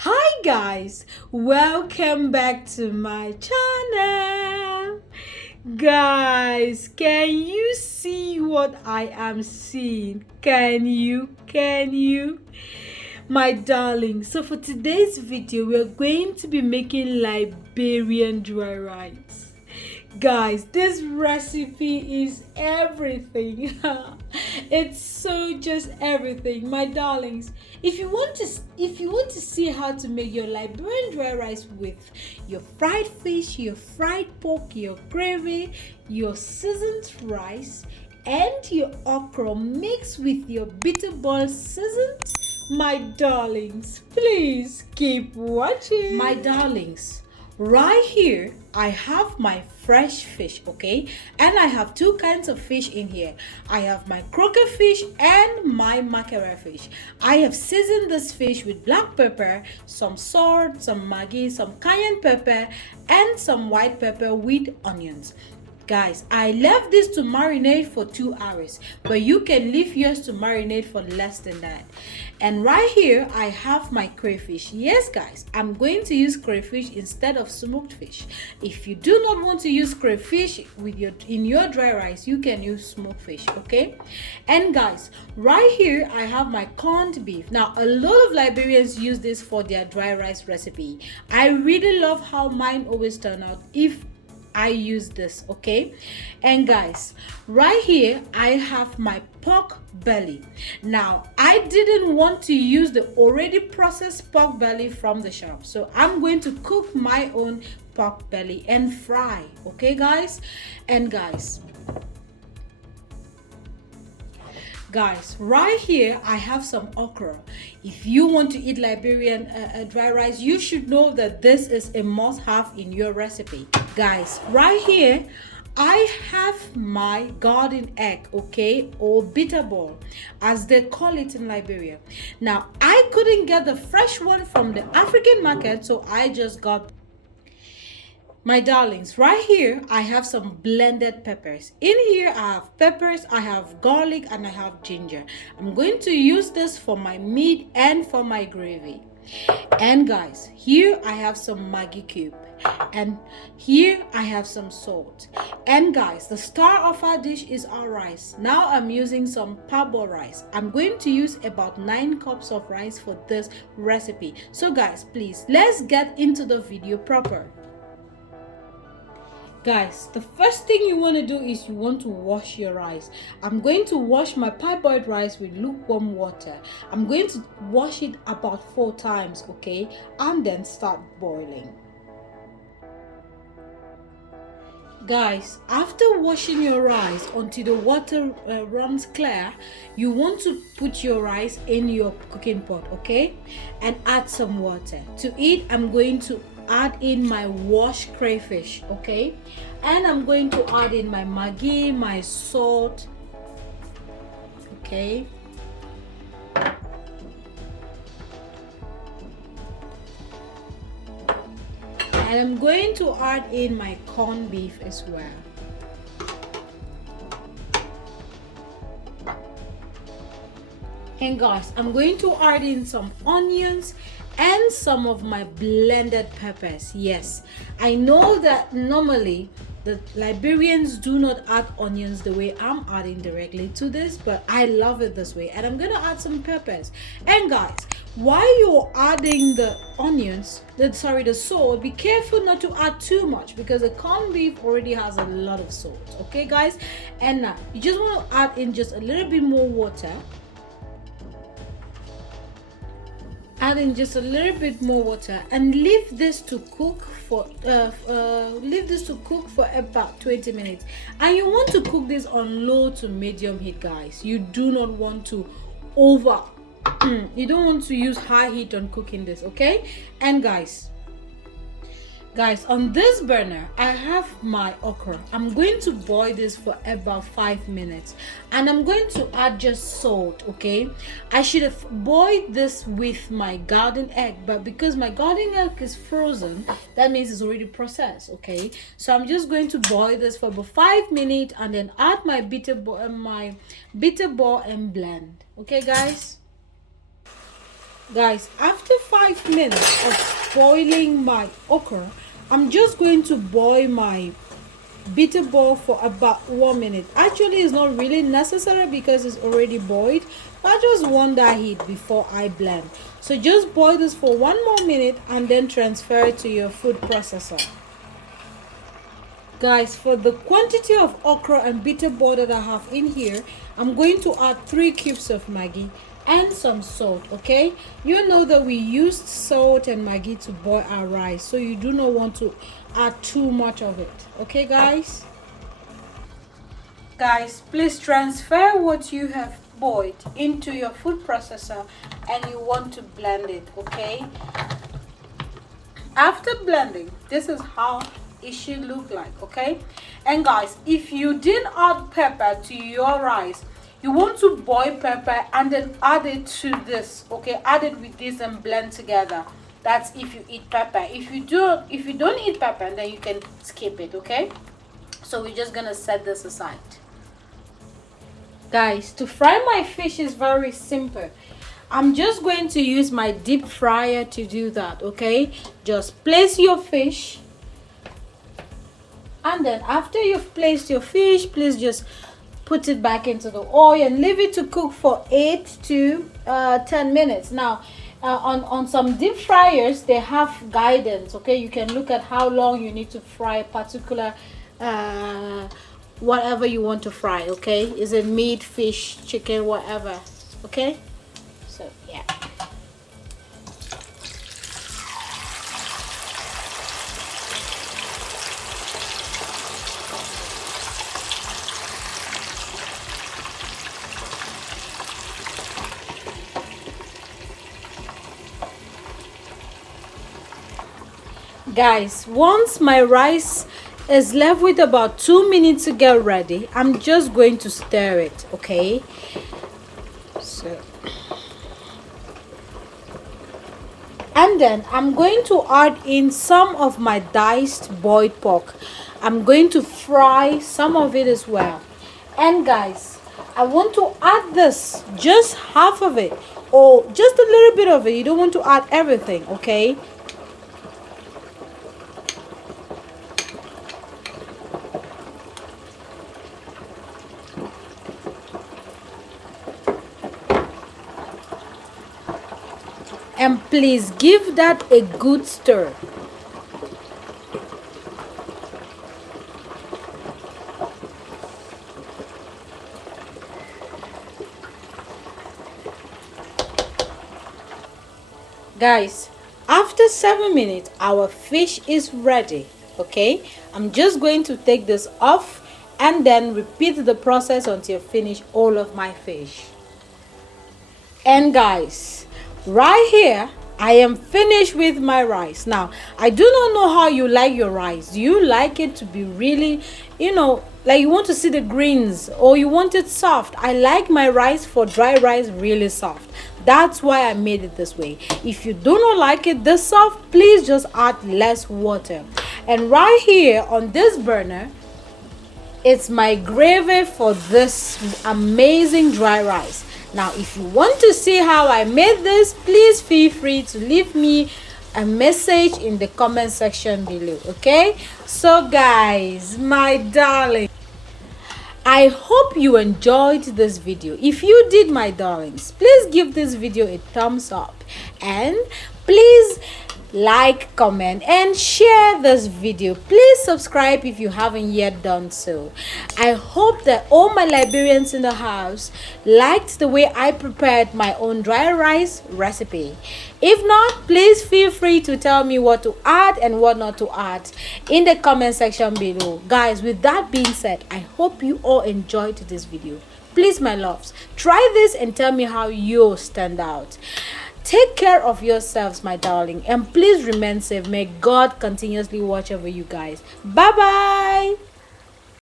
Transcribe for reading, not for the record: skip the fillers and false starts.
Hi guys, welcome back to my channel. Guys, can you see what I am seeing? Can you? My darling, so for today's video, we're going to be making Liberian dry rice. Guys, this recipe is everything. It's so just everything, my darlings. If you want to see how to make your Liberian dry rice with your fried fish, your fried pork, your gravy, your seasoned rice, and your okra mixed with your bitter ball seasoned, my darlings, please keep watching. My darlings, right here I have my fresh fish, okay, and I have two kinds of fish in here. I have my croaker fish and my mackerel fish. I have seasoned this fish with black pepper, some salt, some maggi, some cayenne pepper, and some white pepper with onions. Guys, I left this to marinate for 2 hours, but you can leave yours to marinate for less than that. And right here I have my crayfish. Yes guys, I'm going to use crayfish instead of smoked fish. If you do not want to use crayfish in your dry rice, you can use smoked fish, okay? And guys, right here I have my corned beef. Now a lot of Liberians use this for their dry rice recipe. I really love how mine always turn out if I use this, okay? And guys, right here I have my pork belly. Now I didn't want to use the already processed pork belly from the shop, so I'm going to cook my own pork belly and fry, okay guys? And guys, right here I have some okra. If you want to eat Liberian dry rice, you should know that this is a must-have in your recipe. Guys, right here I have my garden egg, okay, or bitter ball as they call it in Liberia. Now I couldn't get the fresh one from the African market, so I just got. My darlings, right here I have some blended peppers. In here I have peppers, I have garlic, and I have ginger. I'm going to use this for my meat and for my gravy. And guys, here I have some Maggi cube, and here I have some salt. And guys, the star of our dish is our rice. Now I'm using some parboiled rice. I'm going to use about 9 cups of rice for this recipe. So guys, please, let's get into the video proper. Guys, the first thing you want to do is you want to wash your rice. I'm going to wash my parboiled rice with lukewarm water. I'm going to wash it about 4 times, okay, and then start boiling. Guys, after washing your rice until the water runs clear, you want to put your rice in your cooking pot, okay, and add some water. To it, I'm going to add in my washed crayfish, okay, and I'm going to add in my maggi, my salt, okay, and I'm going to add in my corned beef as well. And guys, I'm going to add in some onions and some of my blended peppers. Yes, I know that normally the Liberians do not add onions the way I'm adding directly to this, but I love it this way, and I'm gonna add some peppers. And guys, while you're adding the onions, the salt, be careful not to add too much because the corned beef already has a lot of salt, okay guys? And now you just want to add in just a little bit more water. Add in just a little bit more water and leave this to cook for about 20 minutes. And you want to cook this on low to medium heat, guys. You do not want to you don't want to use high heat on cooking this, okay? And guys, on this burner I have my okra. I'm going to boil this for about 5 minutes, and I'm going to add just salt, okay? I should have boiled this with my garden egg, but because my garden egg is frozen, that means it's already processed, okay? So I'm just going to boil this for about 5 minutes and then add my bitter ball and blend, okay guys? Guys, after 5 minutes of boiling my okra, I'm just going to boil my bitter ball for about 1 minute. Actually, it's not really necessary because it's already boiled. I just want that heat before I blend. So just boil this for 1 more minute and then transfer it to your food processor. Guys, for the quantity of okra and bitter ball that I have in here, I'm going to add 3 cubes of Maggi and some salt. Okay, you know that we used salt and Maggi to boil our rice, so you do not want to add too much of it. Okay guys, please transfer what you have boiled into your food processor and you want to blend it. Okay, after blending, this is how it should look like. Okay, and guys, if you didn't add pepper to your rice, you want to boil pepper and then add it to this. Okay, add it with this and blend together. That's if you eat pepper. If you don't eat pepper, then you can skip it. Okay, so we're just gonna set this aside. Guys, to fry my fish is very simple. I'm just going to use my deep fryer to do that. Okay, just place your fish, and then after you've placed your fish, please just put it back into the oil and leave it to cook for 8 to 10 minutes. Now on some deep fryers, they have guidance. Okay, you can look at how long you need to fry a particular whatever you want to fry. Okay, is it meat, fish, chicken, whatever? Okay, so yeah. Guys, once my rice is left with about 2 minutes to get ready, I'm just going to stir it. Okay, so and then I'm going to add in some of my diced boiled pork. I'm going to fry some of it as well. And guys, I want to add this, just half of it or just a little bit of it. You don't want to add everything. Okay, and please give that a good stir. Guys, after 7 minutes, our fish is ready. Okay, I'm just going to take this off and then repeat the process until I finish all of my fish. And guys, right here I am finished with my rice. Now, I do not know how you like your rice. Do you like it to be really, like you want to see the greens, or you want it soft? I like my rice for dry rice really soft. That's why I made it this way. If you do not like it this soft, please just add less water. And right here on this burner, it's my gravy for this amazing dry rice. Now, if you want to see how I made this, please feel free to leave me a message in the comment section below. Okay, so guys, my darling, I hope you enjoyed this video. If you did, my darlings, please give this video a thumbs up and please like, comment and share this video. Please subscribe if you haven't yet done so. I hope that all my Liberians in the house liked the way I prepared my own dry rice recipe. If not, please feel free to tell me what to add and what not to add in the comment section below. Guys, with that being said, I hope you all enjoyed this video. Please, my loves, try this and tell me how you stand out. Take care of yourselves, my darling, and please remain safe. May God continuously watch over you guys. Bye bye.